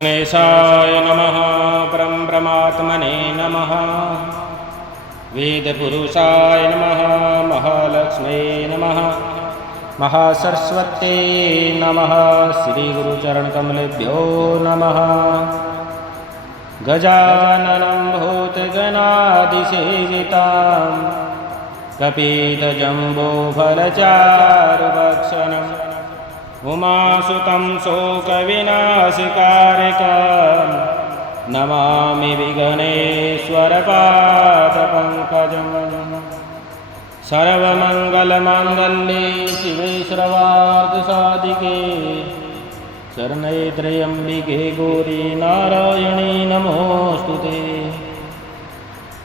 गणेशाय नमः। परब्रह्मात्मने नमः। वेदपुरुषाय नमः। महालक्ष्म्यै नमः। महासरस्वत्यै नमः। श्रीगुरुचरणकमलेभ्यो नमः। गजाननं भूतगणादिसेवितां कपितजम्बोफलचारुभक्षणम् उमासुतं शोकविनाशकारकं नमामि विघ्नेश्वरपादपङ्कजं। सर्वमङ्गलमाङ्गल्ये शिवे सर्वार्थसाधिके शरण्ये त्र्यम्बिके गौरी नारायणी नमोऽस्तुते।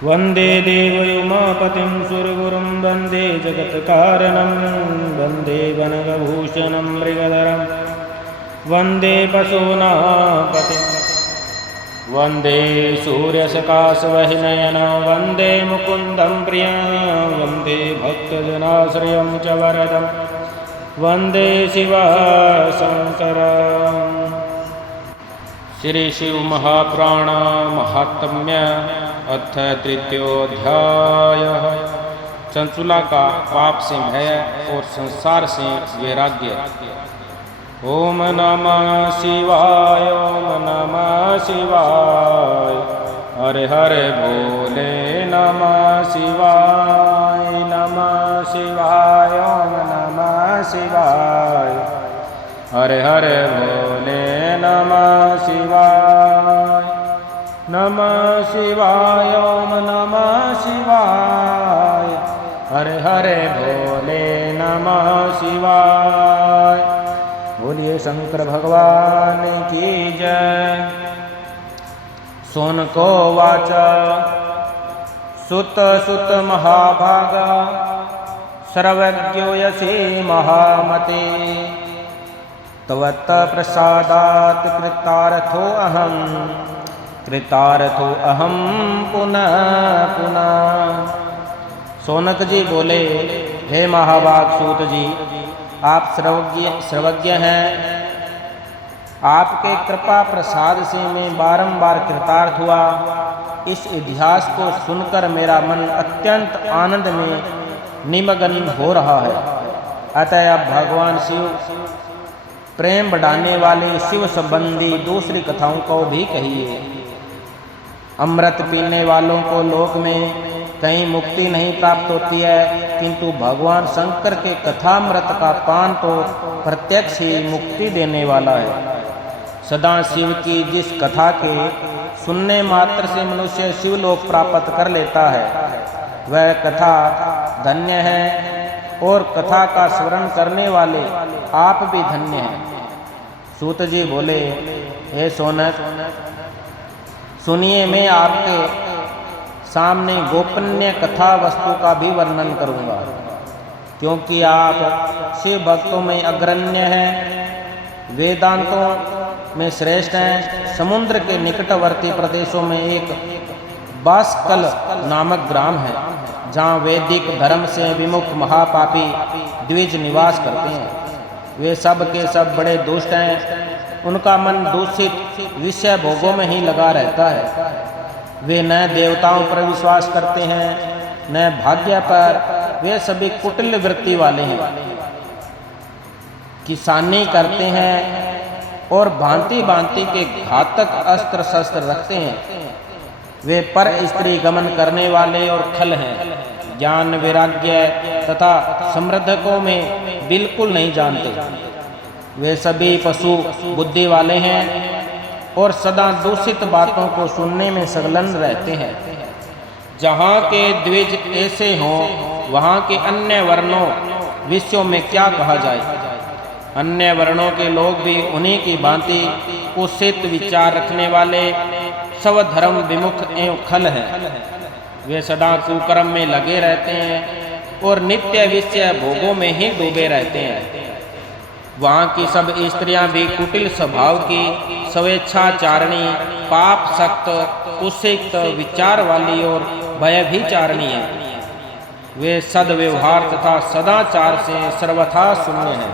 वन्दे देवयुमापतिं सुरगुरुं वन्दे जगत्कारणं वन्दे वनगभूषणं मृगधरं वन्दे पशूनापतिं वन्दे सूर्यसकाशवह्नयनं वन्दे मुकुन्दं प्रियं वन्दे भक्तजनाश्रयं च वरदं वन्दे शिवशङ्करम्। श्री शिव महापुराण महात्म्य अथ तृतीयोऽध्याय। चंचुला का पाप से भय और संसार से वैराग्य। ओम नमः शिवाय ओम नमः शिवाय हरे हरे भोले नमः शिवाय नमः शिवाय ओम नमः शिवाय हरे हरे भोले नमः शिवाय नमः शिवाय ओम नमः शिवाय हरे हरे भोले नमः शिवाय। बोलिए शंकर भगवान की जय। सोनको वाचा सुत सुत महाभागा सर्वज्ञो यसी महामते तवत्त प्रसादात् कृतार्थो अहम पुनः पुनः। सोनक जी बोले, हे महाभाग सूत जी, आप सर्वज्ञ हैं। आपके कृपा प्रसाद से मैं बारंबार कृतार्थ हुआ। इस इतिहास को सुनकर मेरा मन अत्यंत आनंद में निमग्न हो रहा है। अतः अब भगवान शिव प्रेम बढ़ाने वाले शिव संबंधी दूसरी कथाओं को भी कहिए। अमृत पीने वालों को लोक में कहीं मुक्ति नहीं प्राप्त होती है, किंतु भगवान शंकर के कथामृत का पान तो प्रत्यक्ष ही मुक्ति देने वाला है। सदा शिव की जिस कथा के सुनने मात्र से मनुष्य शिवलोक प्राप्त कर लेता है, वह कथा धन्य है और कथा का स्मरण करने वाले आप भी धन्य हैं। सूत जी बोले, हे सोनक, सुनिए, मैं आपके सामने गोपनीय कथा वस्तु का भी वर्णन करूंगा, क्योंकि आप शिव भक्तों में अग्रण्य हैं, वेदांतों में श्रेष्ठ हैं। समुद्र के निकटवर्ती प्रदेशों में एक बासकल नामक ग्राम है, जहाँ वैदिक धर्म से विमुख महापापी द्विज निवास करते हैं। वे सब के सब बड़े दुष्ट हैं। उनका मन दूषित विषय भोगों में ही लगा रहता है। वे न देवताओं पर विश्वास करते हैं, न भाग्य पर। वे सभी कुटिल वृत्ति वाले हैं, किसानी करते हैं और भांति भांति के घातक अस्त्र शस्त्र रखते हैं। वे पर स्त्री गमन करने वाले और खल हैं। ज्ञान वैराग्य तथा समृद्धकों में बिल्कुल नहीं जानते। वे सभी पशु बुद्धि वाले हैं और सदा दूषित बातों को सुनने में संलग्न रहते हैं। जहाँ के द्विज ऐसे हों, वहाँ के अन्य वर्णों विषयों में क्या कहा जाए। अन्य वर्णों के लोग भी उन्हीं की भांति कुत्सित विचार रखने वाले स्वधर्म विमुख एवं खल हैं। वे सदा कुकर्म में लगे रहते हैं और नित्य विषय भोगों में ही डूबे रहते हैं। वहाँ की सब स्त्रियां भी कुटिल स्वभाव की, स्वेच्छाचारिणी, पाप सक्त, कुत्सित विचार वाली और भयभिचारिणी हैं। वे सद्व्यवहार तथा सदाचार से सर्वथा शून्य हैं।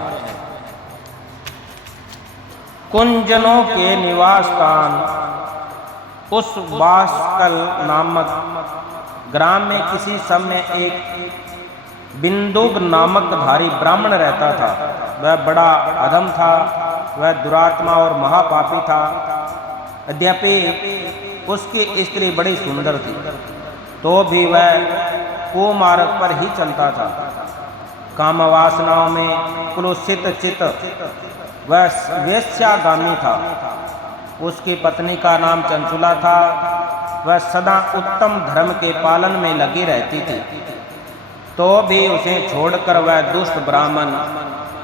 कुंजनों के निवास स्थान उस बासकल नामक ग्राम में किसी समय एक बिंदुक नामक धारी ब्राह्मण रहता था। वह बड़ा अधम था, वह दुरात्मा और महापापी था। यद्यपि उसकी स्त्री बड़ी सुंदर थी, तो भी वह कुमार्ग पर ही चलता था। काम वासनाओं में कुलुषित चित वह वेश्यागामी था। उसकी पत्नी का नाम चंचुला था। वह सदा उत्तम धर्म के पालन में लगी रहती थी, तो भी उसे छोड़कर वह दुष्ट ब्राह्मण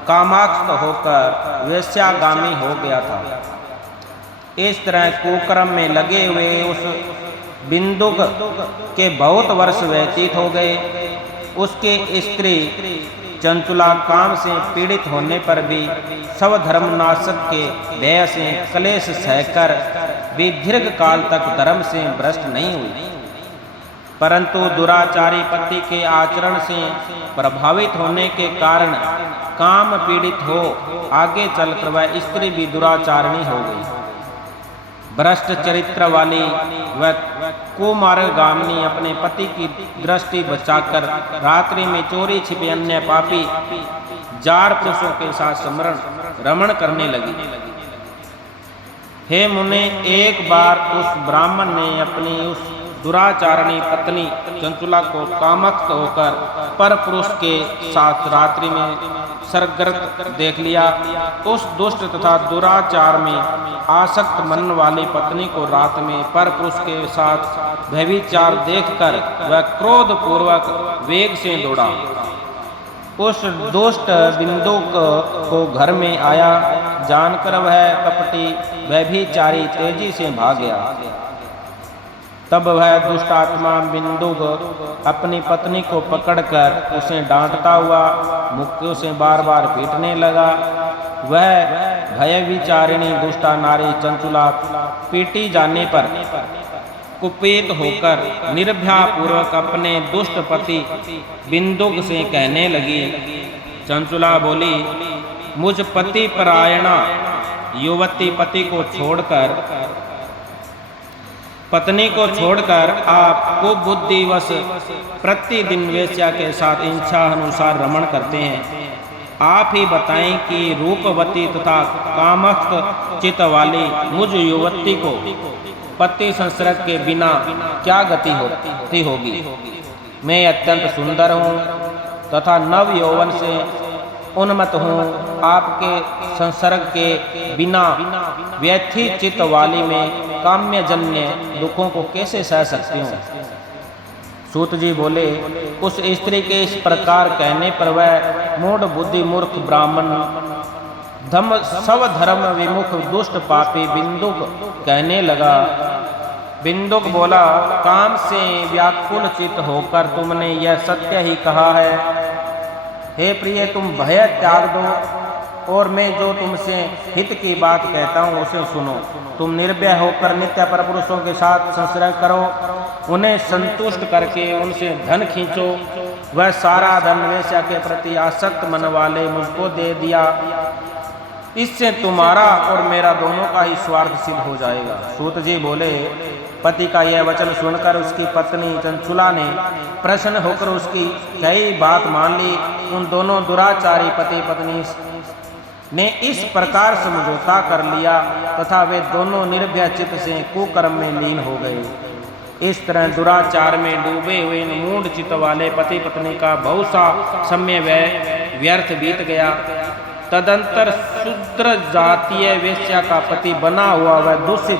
कामाक्षत होकर वेश्यागामी हो गया था। इस तरह कुकर्म में लगे हुए उस बिंदुक के बहुत वर्ष व्यतीत हो गए। उसके स्त्री चंचुला काम से पीड़ित होने पर भी स्वधर्म नाशक के भय से क्लेश सहकर भी दीर्घ काल तक धर्म से भ्रष्ट नहीं हुई, परंतु दुराचारी पति के आचरण से प्रभावित होने के कारण काम पीड़ित हो आगे चलकर वह स्त्री भी दुराचारिणी हो गई। भ्रष्ट चरित्र वाली वह कुमार्गामिनी अपने पति की दृष्टि बचाकर रात्रि में चोरी छिपे अन्य पापी जार पुरुषों के साथ रमण करने लगी। हे मुने, एक बार उस ब्राह्मण ने अपनी उस दुराचारणी पत्नी चंचुला को कामक्त होकर पर पुरुष के साथ रात्रि में सरगर्त देख लिया। उस दुष्ट तथा दुराचार में आसक्त मन वाली पत्नी को रात में पर पुरुष के साथ व्यभिचार देखकर वह क्रोध पूर्वक वेग से दौड़ा। उस दुष्ट बिंदुक को घर में आया, जानकर वह कपटी व्यभिचारी तेजी से भाग गया। तब वह दुष्टात्मा बिंदुक अपनी पत्नी को पकड़कर उसे डांटता हुआ मुक्तियों से बार बार पीटने लगा। वह भयविचारिणी दुष्टा नारी चंचुला पीटी जाने पर कुपित होकर निर्भया पूर्वक अपने दुष्ट पति बिंदुक से कहने लगी। चंचुला बोली, मुझ पति परायणा युवती पत्नी को छोड़कर आप कुबुद्धिवश प्रतिदिन वेश्या के साथ इच्छा अनुसार रमण करते हैं। आप ही बताएं कि रूपवती तथा कामक्त चित्त वाली मुझ युवती को पति संसर्ग के बिना क्या गति होती होगी। मैं अत्यंत सुंदर हूँ तथा नव यौवन से उन्मत्त हूँ। आपके संसर्ग के बिना व्यथित चित्त वाली में काम्यजन्य दुखों को कैसे सह सकती हूँ। सूत जी बोले, उस स्त्री के इस प्रकार कहने पर वह मूढ़ बुद्धि मूर्ख ब्राह्मण स्वधर्म विमुख दुष्ट पापी बिंदुक कहने लगा। बिंदुक बोला, काम से व्याकुल चित्त होकर तुमने यह सत्य ही कहा है। हे प्रिय, तुम भय त्याग दो और मैं जो तुमसे हित की बात कहता हूँ उसे सुनो। तुम निर्भय होकर नित्य परपुरुषों के साथ संसर्ग करो, उन्हें संतुष्ट करके उनसे धन खींचो। वह सारा धन वेश्या के प्रति आसक्त मन वाले मुझको दे दिया। इससे तुम्हारा और मेरा दोनों का ही स्वार्थ सिद्ध हो जाएगा। सूत जी बोले, पति का यह वचन सुनकर उसकी पत्नी चंचुला ने प्रसन्न होकर उसकी कई बात मान ली। उन दोनों दुराचारी पति पत्नी ने इस प्रकार समझौता कर लिया तथा वे दोनों निर्भय चित्त से कुकर्म में लीन हो गए। इस तरह दुराचार में डूबे हुए मूढ़ चित्त वाले पति पत्नी का बहुत सा समय व्यर्थ बीत गया। तदंतर शूद्र जातीय वेश्या का पति बना हुआ वह दूषित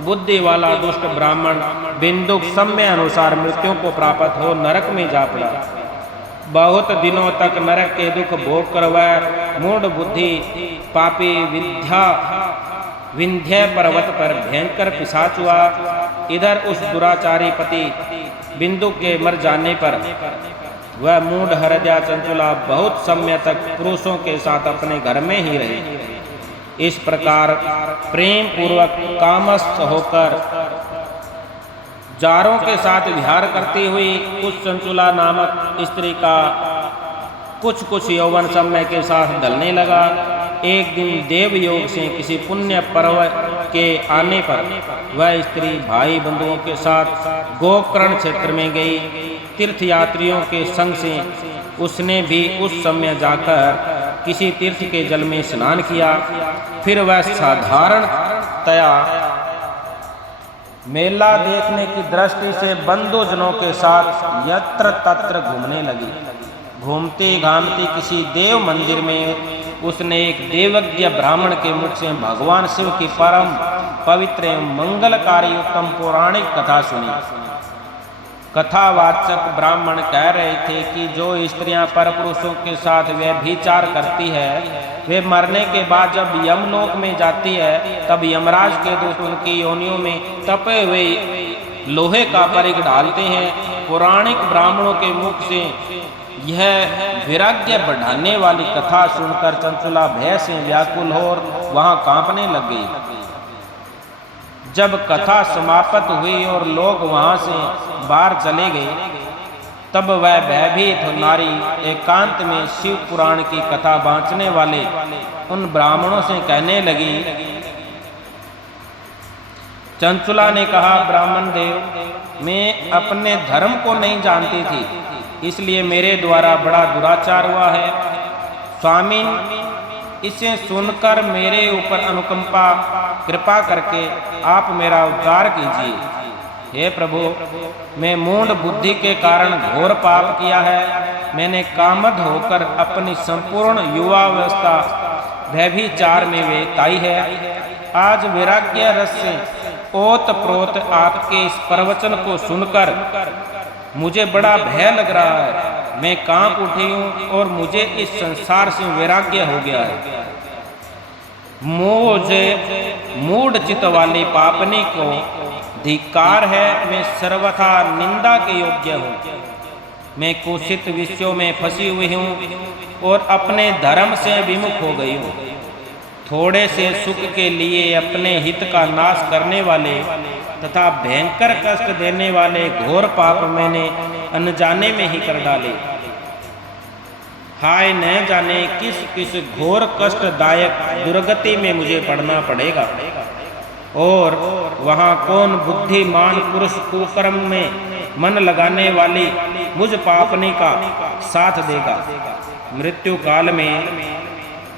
बुद्धि वाला दुष्ट ब्राह्मण बिंदुक समय अनुसार मृत्यु को प्राप्त हो नरक में जा पड़ा। बहुत दिनों तक नरक के दुख भोग कर वह मूढ़ बुद्धि पापी विंध्य पर्वत पर भयंकर पिशाच हुआ। इधर उस दुराचारी पति बिंदुक के मर जाने पर वह मूढ़ हृदया चंचुला बहुत समय तक पुरुषों के साथ अपने घर में ही रही। इस प्रकार प्रेम पूर्वक कामस्थ होकर जारों के साथ विहार करती हुई उस चंचुला नामक स्त्री का कुछ यौवन समय के साथ ढलने लगा। एक दिन देव योग से किसी पुण्य पर्व के आने पर वह स्त्री भाई बंधुओं के साथ गोकर्ण क्षेत्र में गई। तीर्थयात्रियों के संग से उसने भी उस समय जाकर किसी तीर्थ के जल में स्नान किया। फिर वह साधारणतया मेला देखने की दृष्टि से बंधुजनों के साथ यत्र तत्र घूमने लगी। घूमती घामती किसी देव मंदिर में उसने एक देवज्ञ ब्राह्मण के मुख से भगवान शिव की परम पवित्र एवं मंगलकारी उत्तम पौराणिक कथा सुनी। कथावाचक ब्राह्मण कह रहे थे कि जो स्त्रियां परपुरुषों के साथ व्यभिचार करती है वे मरने के बाद जब यमलोक में जाती है तब यमराज के दूत उनकी योनियों में तपे हुए लोहे का परिघ डालते हैं। पौराणिक ब्राह्मणों के मुख से यह वैराग्य बढ़ाने वाली कथा सुनकर चंचुला भय से व्याकुल हो और वहां कांपने लग गई। जब कथा समाप्त हुई और लोग वहां से बाहर चले गए तब वह भयभीत नारी एकांत में शिव पुराण की कथा बांचने वाले उन ब्राह्मणों से कहने लगी। चंचुला ने कहा, ब्राह्मण देव, मैं अपने धर्म को नहीं जानती थी, इसलिए मेरे द्वारा बड़ा दुराचार हुआ है। स्वामी, इसे सुनकर मेरे ऊपर अनुकंपा कृपा करके आप मेरा उद्धार कीजिए। हे प्रभु, मैं मूढ़ बुद्धि के कारण घोर पाप किया है। मैंने कामद होकर अपनी संपूर्ण युवावस्था व्यभिचार में बिताई है। आज वैराग्य रस से ओत प्रोत आपके इस प्रवचन को सुनकर मुझे बड़ा भय लग रहा है। मैं कांप उठी हूँ और मुझे इस संसार से वैराग्य हो गया है। मुझे मूढ़ चित्त वाली पापनी को धिक्कार है। मैं सर्वथा निंदा के योग्य हूँ। मैं कुत्सित विषयों में फंसी हुई हूँ और अपने धर्म से विमुख हो गई हूँ। थोड़े से सुख के लिए अपने हित का नाश करने वाले तथा भयंकर कष्ट देने वाले घोर पाप मैंने अनजाने में ही कर डाले। हाय, न जाने किस किस घोर कष्टदायक दुर्गति में मुझे पड़ना पड़ेगा और वहाँ कौन बुद्धिमान पुरुष कुकर्म में मन लगाने वाली मुझ पापनी का साथ देगा। मृत्यु काल में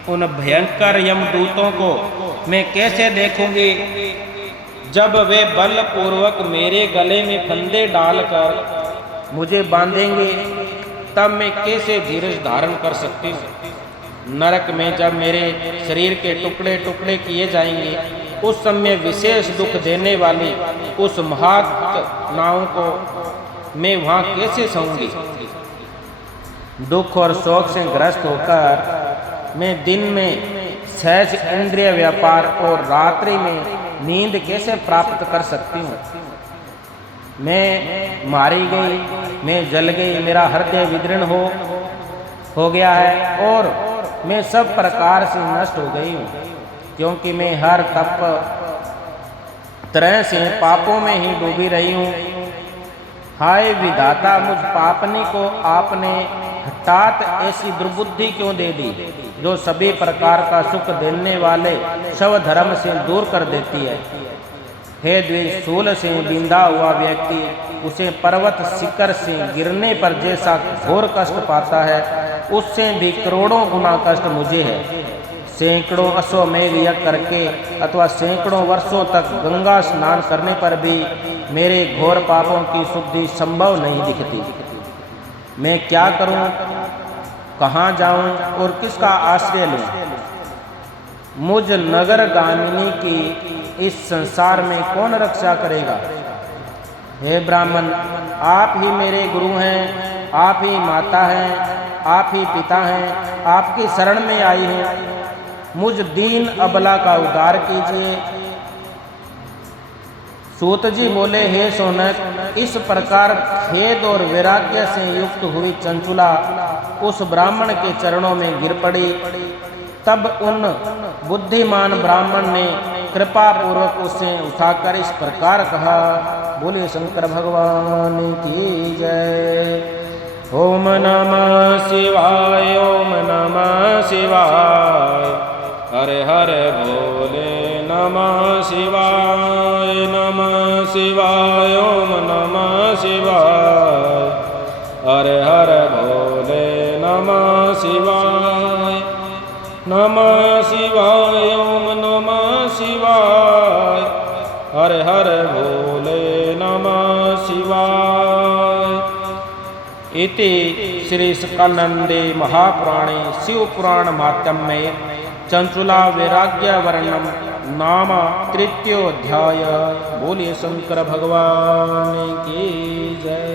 उन भयंकर यमदूतों को मैं कैसे देखूंगी जब वे बलपूर्वक मेरे गले में फंदे डालकर मुझे बांधेंगे, तब मैं कैसे धीरज धारण कर सकती हूँ। नरक में जब मेरे शरीर के टुकड़े टुकड़े किए जाएंगे उस समय विशेष दुख देने वाली उस महात्माओं को मैं वहाँ कैसे सहूँगी। दुख और शोक से ग्रस्त होकर मैं दिन में सहज इंद्रिय व्यापार और रात्रि में नींद कैसे प्राप्त कर सकती हूँ। मैं मारी गई, मैं जल गई, मेरा हृदय विदीर्ण हो गया है और मैं सब प्रकार से नष्ट हो गई हूँ, क्योंकि मैं हर तरह से पापों में ही डूबी रही हूँ। हाय विधाता, मुझ पापनी को आपने हठात ऐसी दुर्बुद्धि क्यों दे दी जो सभी प्रकार का सुख देने वाले शव धर्म से दूर कर देती है। हे द्विशूल से बिंधा हुआ व्यक्ति उसे पर्वत शिखर से गिरने पर जैसा घोर कष्ट पाता है, उससे भी करोड़ों गुना कष्ट मुझे है। सैकड़ों अश्वमेध यज्ञ करके अथवा सैकड़ों वर्षों तक गंगा स्नान करने पर भी मेरे घोर पापों की शुद्धि संभव नहीं दिखती। मैं क्या करूं, कहाँ जाऊं और किसका आश्रय लूं। मुझ नगर गामिनी की इस संसार में कौन रक्षा करेगा। हे ब्राह्मण, आप ही मेरे गुरु हैं, आप ही माता हैं, आप ही पिता हैं, आपकी शरण में आई हूँ। मुझ दीन अबला का उद्धार कीजिए। सूत जी बोले, हे सोनक, इस प्रकार खेद और वैराग्य से युक्त हुई चंचुला उस ब्राह्मण के चरणों में गिर पड़ी। तब उन बुद्धिमान ब्राह्मण ने कृपा पूर्वक उसे उठाकर इस प्रकार कहा। बोले शंकर भगवान की जय। ओम नमः शिवाय, ओम नमः शिवाय, हरे हरे भोले नमः शिवाय ओम नमः शिवाय हरे हरे भोले नमः शिवाय ओम नमः शिवाय हरे हरे भोले नमः शिवाय। इति श्री स्कंदे महापुराणे शिवपुराण माहात्म्ये चंचुला वैराग्य वर्णनम नाम तृतीयोऽध्याय। बोलिए शंकर भगवान की जय।